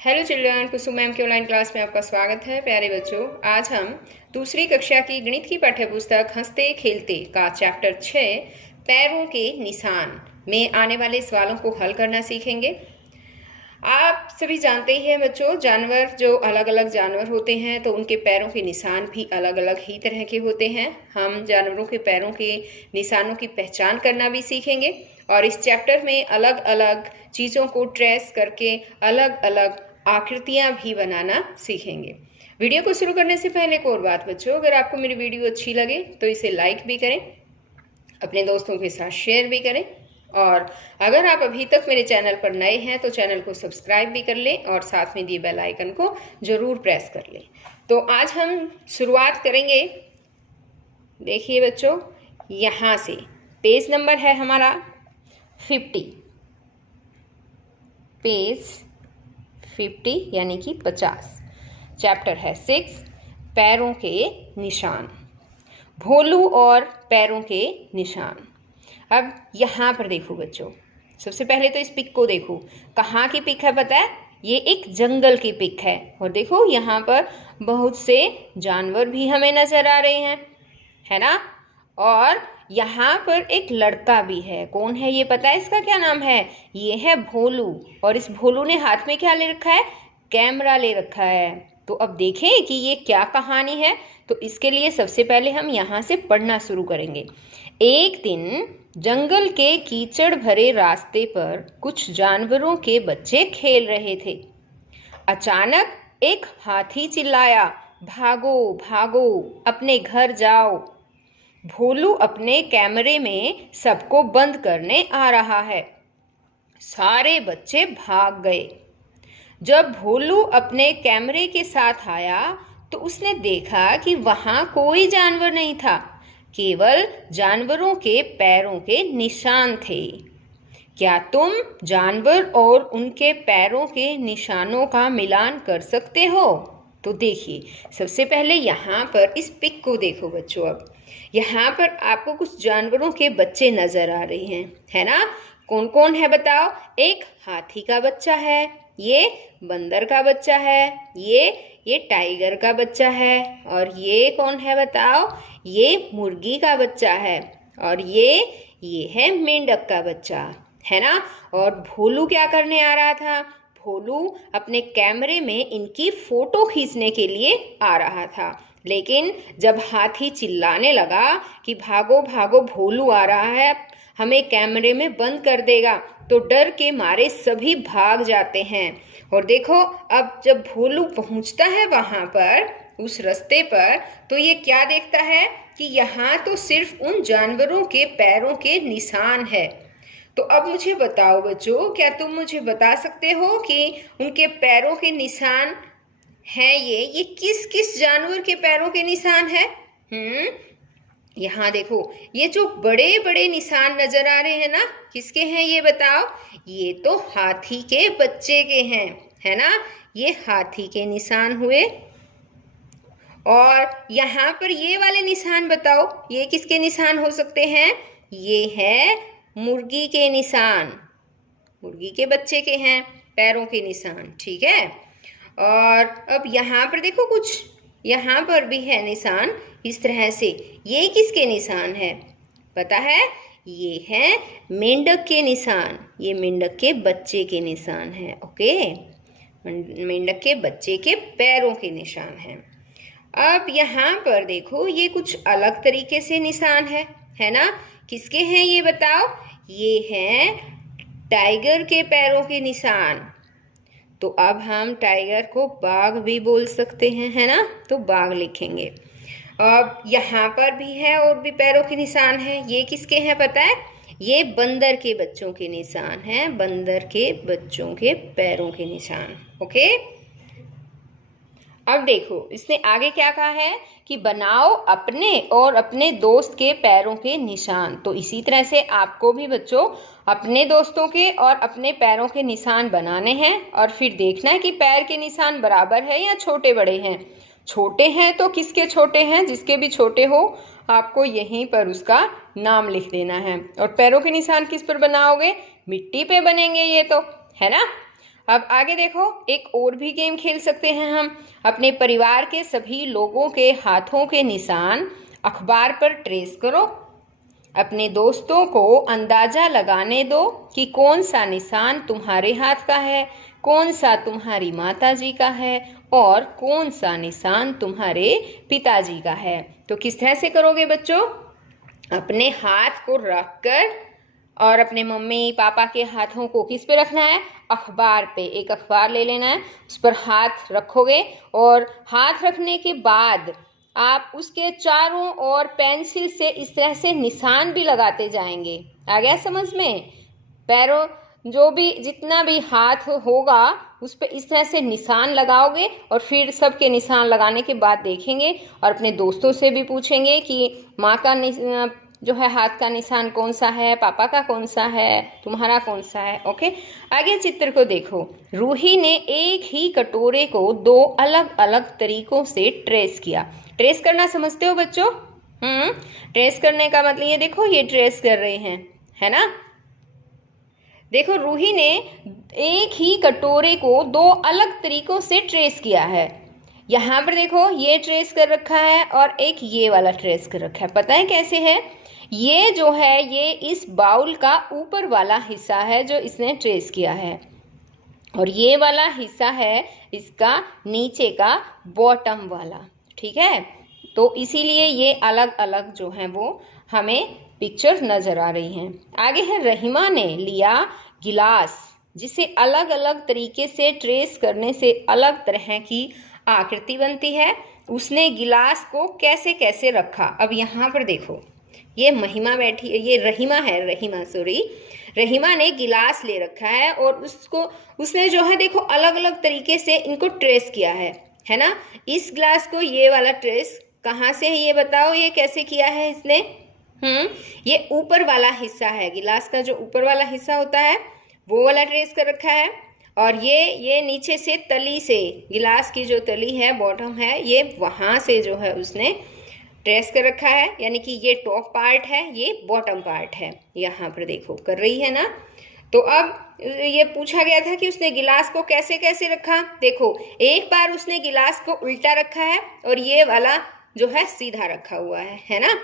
Hello children, कुसुम ma'am की online class में आपका स्वागत है। प्यारे बच्चों, आज हम दूसरी कक्षा की गणित की पाठ्यपुस्तक हंसते खेलते का चैप्टर 6 पैरों के निशान में आने वाले सवालों को हल करना सीखेंगे। आप सभी जानते ही हैं बच्चों, जानवर जो अलग अलग जानवर होते हैं तो उनके पैरों के निशान भी अलग अलग ही तरह के होते हैं। हम जानवरों के पैरों के निशानों की पहचान करना भी सीखेंगे और इस चैप्टर में अलग अलग चीज़ों को ट्रेस करके अलग अलग आकृतियां भी बनाना सीखेंगे। वीडियो को शुरू करने से पहले एक और बात बच्चों, अगर आपको मेरी वीडियो अच्छी लगे तो इसे लाइक भी करें, अपने दोस्तों के साथ शेयर भी करें और अगर आप अभी तक मेरे चैनल पर नए हैं तो चैनल को सब्सक्राइब भी कर लें और साथ में दिए बेल आइकन को जरूर प्रेस कर लें। तो आज हम शुरुआत करेंगे। देखिए बच्चों, यहाँ से पेज नंबर है हमारा 50, पेज 50 यानी कि 50। चैप्टर है 6 पैरों के निशान, भोलू और पैरों के निशान। अब यहाँ पर देखो बच्चों, सबसे पहले तो इस पिक को देखो। कहाँ की पिक है पता है? ये एक जंगल की पिक है और देखो यहाँ पर बहुत से जानवर भी हमें नजर आ रहे हैं, है ना। और यहाँ पर एक लड़का भी है। कौन है ये पता है? इसका क्या नाम है? ये है भोलू। और इस भोलू ने हाथ में क्या ले रखा है? कैमरा ले रखा है। तो अब देखें कि ये क्या कहानी है। तो इसके लिए सबसे पहले हम यहाँ से पढ़ना शुरू करेंगे। एक दिन जंगल के कीचड़ भरे रास्ते पर कुछ जानवरों के बच्चे खेल रहे थे। अचानक एक हाथी चिल्लाया, भागो भागो, अपने घर जाओ। भोलू अपने कैमरे में सबको बंद करने आ रहा है। सारे बच्चे भाग गए। जब भोलू अपने कैमरे के साथ आया तो उसने देखा कि वहां कोई जानवर नहीं था, केवल जानवरों के पैरों के निशान थे। क्या तुम जानवर और उनके पैरों के निशानों का मिलान कर सकते हो? तो देखिए, सबसे पहले यहाँ पर इस पिक को देखो बच्चों। अब यहाँ पर आपको कुछ जानवरों के बच्चे नजर आ रहे हैं, है ना। कौन कौन है बताओ? एक हाथी का बच्चा है, ये बंदर का बच्चा है, ये टाइगर का बच्चा है, और ये कौन है बताओ? ये मुर्गी का बच्चा है, और ये है मेंढक का बच्चा, है ना। और भोलू क्या करने आ रहा था? भोलू अपने कैमरे में इनकी फोटो खींचने के लिए आ रहा था। लेकिन जब हाथी चिल्लाने लगा कि भागो भागो, भोलू आ रहा है, हमें कैमरे में बंद कर देगा, तो डर के मारे सभी भाग जाते हैं। और देखो, अब जब भोलू पहुंचता है वहां पर, उस रास्ते पर, तो ये क्या देखता है कि यहाँ तो सिर्फ उन जानवरों के पैरों के निशान है। तो अब मुझे बताओ बच्चों, क्या तुम मुझे बता सकते हो कि उनके पैरों के निशान हैं ये किस किस जानवर के पैरों के निशान है? यहाँ देखो, ये जो बड़े बड़े निशान नजर आ रहे हैं ना, किसके हैं ये बताओ? ये तो हाथी के बच्चे के हैं, है ना। ये हाथी के निशान हुए। और यहाँ पर ये वाले निशान बताओ, ये किसके निशान हो सकते हैं? ये है मुर्गी के निशान, मुर्गी के बच्चे के हैं पैरों के निशान, ठीक है। और अब यहाँ पर देखो, कुछ यहाँ पर भी है निशान इस तरह से। ये किसके निशान है पता है? ये है मेंढक के निशान, ये मेंढक के बच्चे के निशान है। ओके, मेंढक के बच्चे के पैरों के निशान हैं। अब यहाँ पर देखो, ये कुछ अलग तरीके से निशान है ना। किसके हैं ये बताओ? ये हैं टाइगर के पैरों के निशान। तो अब हम टाइगर को बाघ भी बोल सकते हैं, है ना। तो बाघ लिखेंगे। अब यहाँ पर भी है और भी पैरों के निशान हैं। ये किसके हैं पता है? ये बंदर के बच्चों के निशान हैं, बंदर के बच्चों के पैरों के निशान। ओके, अब देखो इसने आगे क्या कहा है कि बनाओ अपने और अपने दोस्त के पैरों के निशान। तो इसी तरह से आपको भी बच्चों अपने दोस्तों के और अपने पैरों के निशान बनाने हैं और फिर देखना है कि पैर के निशान बराबर है या छोटे बड़े हैं। छोटे हैं तो किसके छोटे हैं? जिसके भी छोटे हो आपको यहीं पर उसका नाम लिख देना है। और पैरों के निशान किस पर बनाओगे? मिट्टी पे बनेंगे ये तो, है ना। अब आगे देखो, एक और भी गेम खेल सकते हैं हम। अपने परिवार के सभी लोगों के हाथों के निशान अखबार पर ट्रेस करो। अपने दोस्तों को अंदाजा लगाने दो कि कौन सा निशान तुम्हारे हाथ का है, कौन सा तुम्हारी माताजी का है और कौन सा निशान तुम्हारे पिताजी का है। तो किस तरह से करोगे बच्चों? अपने हाथ को रखकर और अपने मम्मी पापा के हाथों को किस पे रखना है? अखबार पे। एक अखबार ले लेना है, उस पर हाथ रखोगे और हाथ रखने के बाद आप उसके चारों ओर पेंसिल से इस तरह से निशान भी लगाते जाएंगे। आ गया समझ में? पैरों जो भी जितना भी हाथ होगा उस पर इस तरह से निशान लगाओगे और फिर सबके निशान लगाने के बाद देखेंगे और अपने दोस्तों से भी पूछेंगे कि माँ का जो है हाथ का निशान कौन सा है, पापा का कौन सा है, तुम्हारा कौन सा है। ओके, आगे चित्र को देखो। रूही ने एक ही कटोरे को दो अलग अलग तरीकों से ट्रेस किया। ट्रेस करना समझते हो बच्चों? ट्रेस करने का मतलब ये देखो, ये ट्रेस कर रहे हैं, है ना। देखो, रूही ने एक ही कटोरे को दो अलग तरीकों से ट्रेस किया है। यहाँ पर देखो, ये ट्रेस कर रखा है और एक ये वाला ट्रेस कर रखा है। पता है कैसे है? ये जो है ये इस बाउल का ऊपर वाला हिस्सा है जो इसने ट्रेस किया है और ये वाला हिस्सा है इसका नीचे का बॉटम वाला। ठीक है, तो इसीलिए ये अलग अलग जो है वो हमें पिक्चर नजर आ रही हैं। आगे है, रहीमा ने लिया गिलास जिसे अलग अलग तरीके से ट्रेस करने से अलग तरह की आकृति बनती है। उसने गिलास को कैसे कैसे रखा। अब यहाँ पर देखो, ये महिमा बैठी, ये रहीमा है, रहीमा ने गिलास ले रखा है और उसको उसने जो है देखो अलग अलग तरीके से इनको ट्रेस किया है ना। इस गिलास को ये वाला ट्रेस कहाँ से है ये बताओ, ये कैसे किया है इसने? ये ऊपर वाला हिस्सा है, गिलास का जो ऊपर वाला हिस्सा होता है वो वाला ट्रेस कर रखा है और ये नीचे से तली से, गिलास की जो तली है, बॉटम है, ये वहां से जो है उसने ट्रेस कर रखा है। यानी कि ये टॉप पार्ट है, ये बॉटम पार्ट है। यहाँ पर देखो कर रही है ना। तो अब ये पूछा गया था कि उसने गिलास को कैसे कैसे रखा। देखो, एक बार उसने गिलास को उल्टा रखा है और ये वाला जो है सीधा रखा हुआ है ना।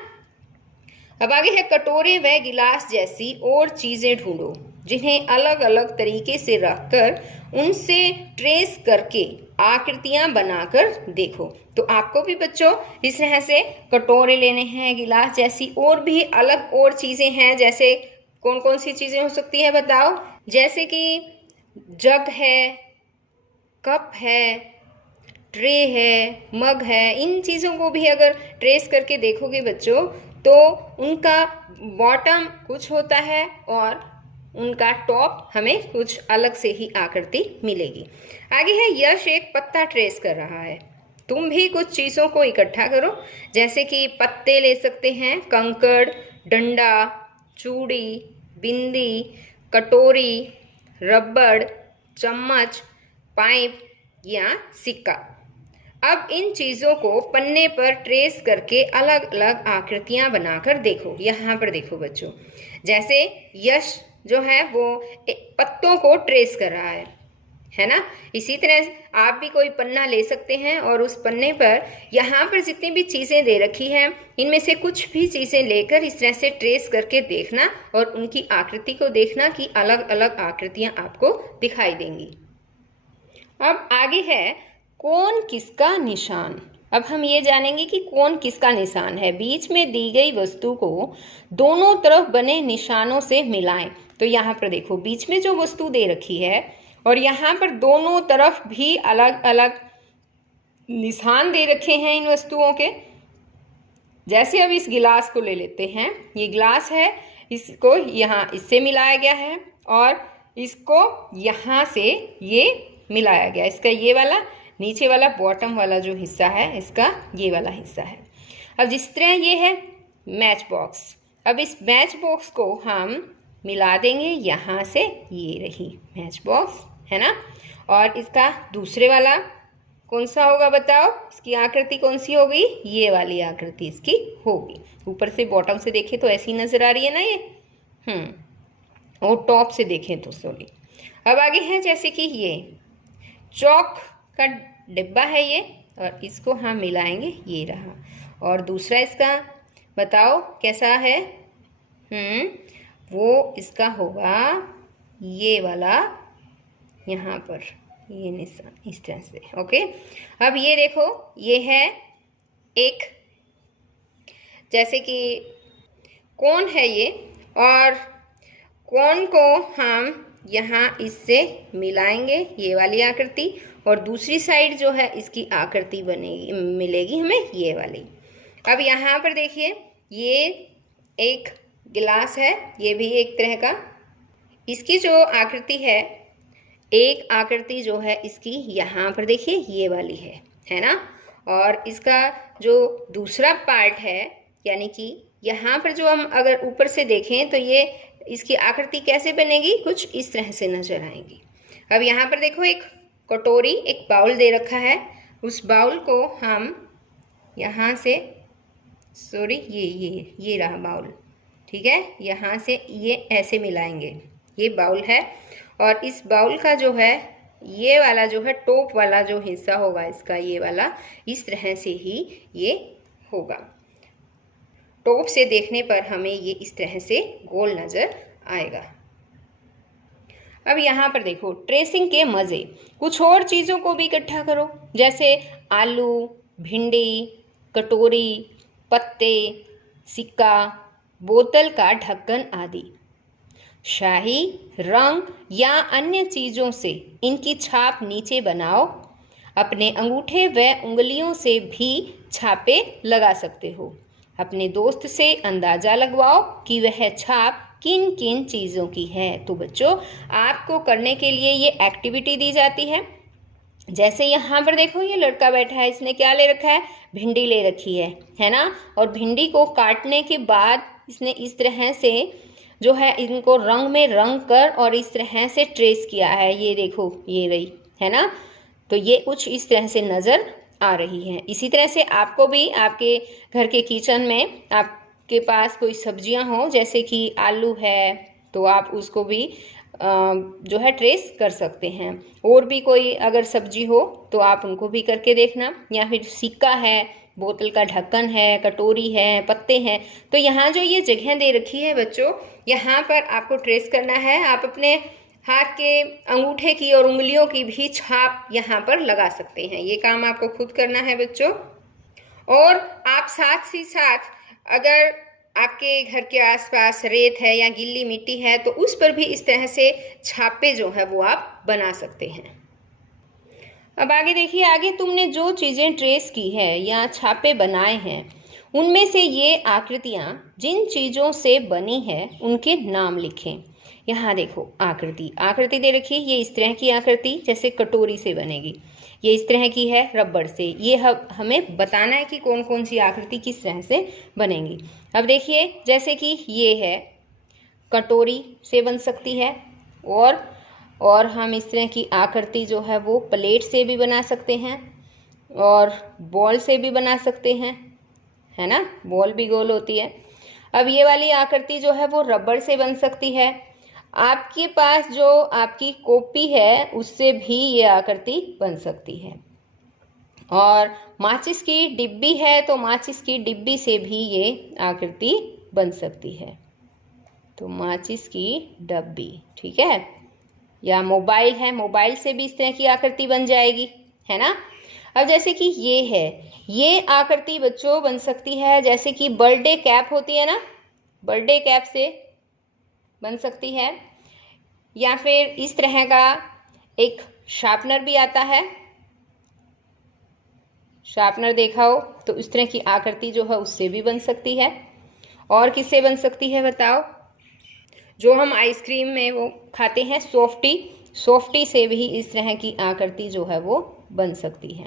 अब आगे है, कटोरे व गिलास जैसी और चीजें ढूंढो जिन्हें अलग अलग तरीके से रखकर उनसे ट्रेस करके आकृतियां बनाकर देखो। तो आपको भी बच्चों इस तरह से कटोरे लेने हैं, गिलास जैसी और भी अलग और चीजें हैं। जैसे कौन कौन सी चीजें हो सकती है बताओ? जैसे कि जग है, कप है, ट्रे है, मग है। इन चीज़ों को भी अगर ट्रेस करके देखोगे बच्चों तो उनका बॉटम कुछ होता है और उनका टॉप हमें कुछ अलग से ही आकृति मिलेगी। आगे है, यश एक पत्ता ट्रेस कर रहा है। तुम भी कुछ चीज़ों को इकट्ठा करो, जैसे कि पत्ते ले सकते हैं, कंकड़, डंडा, चूड़ी, बिंदी, कटोरी, रबड़, चम्मच, पाइप या सिक्का। अब इन चीज़ों को पन्ने पर ट्रेस करके अलग अलग आकृतियां बनाकर देखो। यहाँ पर देखो बच्चों, जैसे यश जो है वो पत्तों को ट्रेस कर रहा है ना। इसी तरह आप भी कोई पन्ना ले सकते हैं और उस पन्ने पर यहाँ पर जितनी भी चीज़ें दे रखी हैं इनमें से कुछ भी चीज़ें लेकर इस तरह से ट्रेस करके देखना और उनकी आकृति को देखना कि अलग अलग आकृतियाँ आपको दिखाई देंगी। अब आगे है, कौन किसका निशान। अब हम ये जानेंगे कि कौन किसका निशान है। बीच में दी गई वस्तु को दोनों तरफ बने निशानों से मिलाएं। तो यहाँ पर देखो, बीच में जो वस्तु दे रखी है और यहाँ पर दोनों तरफ भी अलग अलग निशान दे रखे हैं इन वस्तुओं के। जैसे अब इस गिलास को ले लेते हैं, ये गिलास है, इसको यहाँ इससे मिलाया गया है और इसको यहाँ से ये मिलाया गया। इसका ये वाला नीचे वाला बॉटम वाला जो हिस्सा है इसका ये वाला हिस्सा है। अब जिस तरह ये है मैच बॉक्स, अब इस मैच बॉक्स को हम मिला देंगे यहाँ से, ये रही मैच बॉक्स है ना। और इसका दूसरे वाला कौन सा होगा बताओ? इसकी आकृति कौन सी होगी? ये वाली आकृति इसकी होगी। ऊपर से बॉटम से देखें तो ऐसी नजर आ रही है ना ये, और टॉप से देखें तो सॉरी। अब आगे है जैसे कि ये चौक का डिब्बा है ये, और इसको हम मिलाएंगे, ये रहा। और दूसरा इसका बताओ कैसा है? वो इसका होगा ये वाला, यहाँ पर ये निशान इस तरह से। ओके, अब ये देखो, ये है एक जैसे कि कोन है ये, और कोन को हम यहाँ इससे मिलाएंगे, ये वाली आकृति, और दूसरी साइड जो है इसकी आकृति बनेगी, मिलेगी हमें ये वाली। अब यहाँ पर देखिए, ये एक गिलास है, ये भी एक तरह का, इसकी जो आकृति है, एक आकृति जो है इसकी यहाँ पर देखिए ये वाली है ना। और इसका जो दूसरा पार्ट है, यानी कि यहाँ पर जो हम अगर ऊपर से देखें तो ये इसकी आकृति कैसे बनेगी, कुछ इस तरह से नजर आएगी। अब यहाँ पर देखो, एक कटोरी, एक बाउल दे रखा है, उस बाउल को हम यहाँ से, सॉरी ये रहा बाउल, ठीक है, यहाँ से ये ऐसे मिलाएंगे, ये बाउल है। और इस बाउल का जो है ये वाला जो है टॉप वाला जो हिस्सा होगा इसका, ये वाला इस तरह से ही ये होगा। टॉप से देखने पर हमें ये इस तरह से गोल नजर आएगा। अब यहाँ पर देखो, ट्रेसिंग के मज़े, कुछ और चीज़ों को भी इकट्ठा करो, जैसे आलू, भिंडी, कटोरी, पत्ते, सिक्का, बोतल का ढक्कन आदि। शाही, रंग या अन्य चीज़ों से इनकी छाप नीचे बनाओ। अपने अंगूठे व उंगलियों से भी छापे लगा सकते हो। अपने दोस्त से अंदाज़ा लगवाओ कि वह छाप किन किन चीज़ों की है। तो बच्चों, आपको करने के लिए ये एक्टिविटी दी जाती है। जैसे यहाँ पर देखो, ये लड़का बैठा है, इसने क्या ले रखा है, भिंडी ले रखी है ना। और भिंडी को काटने के बाद इसने इस तरह से जो है इनको रंग में रंग कर और इस तरह से ट्रेस किया है, ये देखो ये रही है ना। तो ये कुछ इस तरह से नज़र आ रही है। इसी तरह से आपको भी आपके घर के किचन में आपके पास कोई सब्जियां हो, जैसे कि आलू है, तो आप उसको भी जो है ट्रेस कर सकते हैं। और भी कोई अगर सब्जी हो तो आप उनको भी करके देखना। या फिर सिक्का है, बोतल का ढक्कन है, कटोरी है, पत्ते हैं। तो यहाँ जो ये जगह दे रखी है बच्चों, यहाँ पर आपको ट्रेस करना है। आप अपने हाथ के अंगूठे की और उंगलियों की भी छाप यहाँ पर लगा सकते हैं। ये काम आपको खुद करना है बच्चों। और आप साथ ही साथ अगर आपके घर के आसपास रेत है या गीली मिट्टी है तो उस पर भी इस तरह से छापे जो है वो आप बना सकते हैं। अब आगे देखिए, आगे तुमने जो चीज़ें ट्रेस की है या छापे बनाए हैं, उनमें से ये आकृतियाँ जिन चीज़ों से बनी है उनके नाम लिखें। यहाँ देखो, आकृति दे रखी है, ये इस तरह की आकृति जैसे कटोरी से बनेगी। ये इस तरह की है रबड़ से। ये हमें बताना है कि कौन कौन सी आकृति किस तरह से बनेंगी। अब देखिए, जैसे कि ये है, कटोरी से बन सकती है, और हम इस तरह की आकृति जो है वो प्लेट से भी बना सकते हैं और बॉल से भी बना सकते हैं, है ना, बॉल भी गोल होती है। अब ये वाली आकृति जो है वो रबड़ से बन सकती है। आपके पास जो आपकी कॉपी है उससे भी ये आकृति बन सकती है। और माचिस की डिब्बी है तो माचिस की डिब्बी से भी ये आकृति बन सकती है। तो माचिस की डब्बी, ठीक है। या मोबाइल है, मोबाइल से भी इस तरह की आकृति बन जाएगी, है ना। अब जैसे कि ये है, ये आकृति बच्चों बन सकती है जैसे कि बर्थडे कैप होती है ना, बर्थडे कैप से बन सकती है। या फिर इस तरह का एक शार्पनर भी आता है, शार्पनर देखा हो तो इस तरह की आकृति जो है उससे भी बन सकती है। और किससे बन सकती है बताओ? जो हम आइसक्रीम में वो खाते हैं, सॉफ्टी से भी इस तरह की आकृति जो है वो बन सकती है।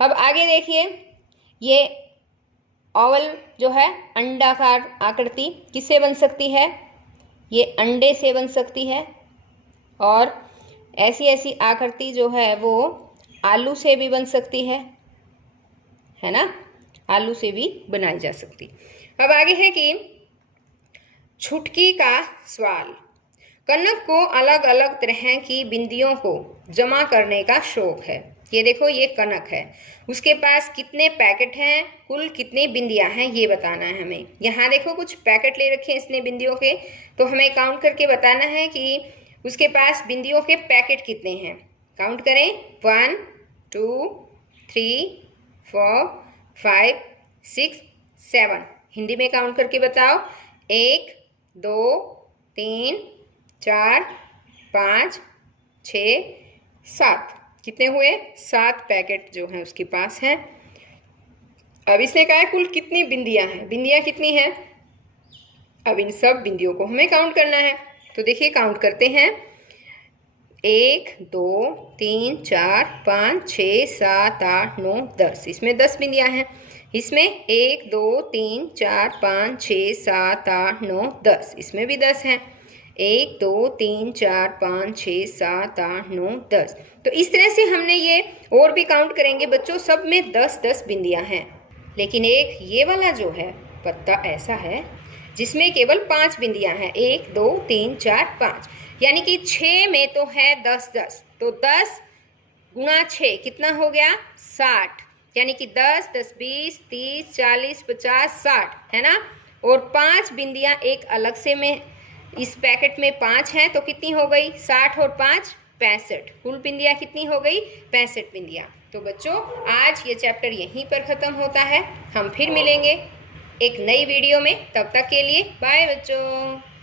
अब आगे देखिए, ये ओवल जो है अंडाकार आकृति किससे बन सकती है? ये अंडे से बन सकती है। और ऐसी ऐसी आकृति जो है वो आलू से भी बन सकती है ना, आलू से भी बनाई जा सकती। अब आगे है कि छुटकी का सवाल। कनक को अलग अलग तरह की बिंदियों को जमा करने का शौक है। ये देखो, ये कनक है, उसके पास कितने पैकेट हैं, कुल कितनी बिंदियां हैं, ये बताना है हमें। यहाँ देखो कुछ पैकेट ले रखे हैं इसने बिंदियों के, तो हमें काउंट करके बताना है कि उसके पास बिंदियों के पैकेट कितने हैं। काउंट करें, 1 2 3 4 5 6 7। हिंदी में काउंट करके बताओ। 1 2 3 4 5 6 7। कितने हुए? 7 पैकेट जो हैं उसके पास हैं। अब इसने कहा है कुल कितनी बिंदियां हैं, बिंदियां कितनी हैं। अब इन सब बिंदियों को हमें काउंट करना है। तो देखिए काउंट करते हैं। 1 2 3 4 5 6 7 8 9 10। इसमें 10 बिंदियां हैं। इसमें 1 2 3 4 5 6 7 8 9 10। इसमें भी 10 हैं। 1 2 3 4 5 6 7 8 9 10। तो इस तरह से हमने ये और भी काउंट करेंगे बच्चों, सब में 10-10 बिंदियां हैं। लेकिन एक ये वाला जो है पत्ता ऐसा है जिसमें केवल 5 बिंदियां हैं। 1 2 3 4 5, यानी कि 6 में तो है 10-10। तो 10 गुणा 6 कितना हो गया? 60। यानी कि 10 10 20 30 40 50 60 है ना। और 5 बिंदियां एक अलग से में इस पैकेट में 5 हैं, तो कितनी हो गई? 60 और 5 65। कुल बिंदियां कितनी हो गई? 65 बिंदियां। तो बच्चों आज ये चैप्टर यहीं पर ख़त्म होता है। हम फिर मिलेंगे एक नई वीडियो में। तब तक के लिए बाय बच्चों।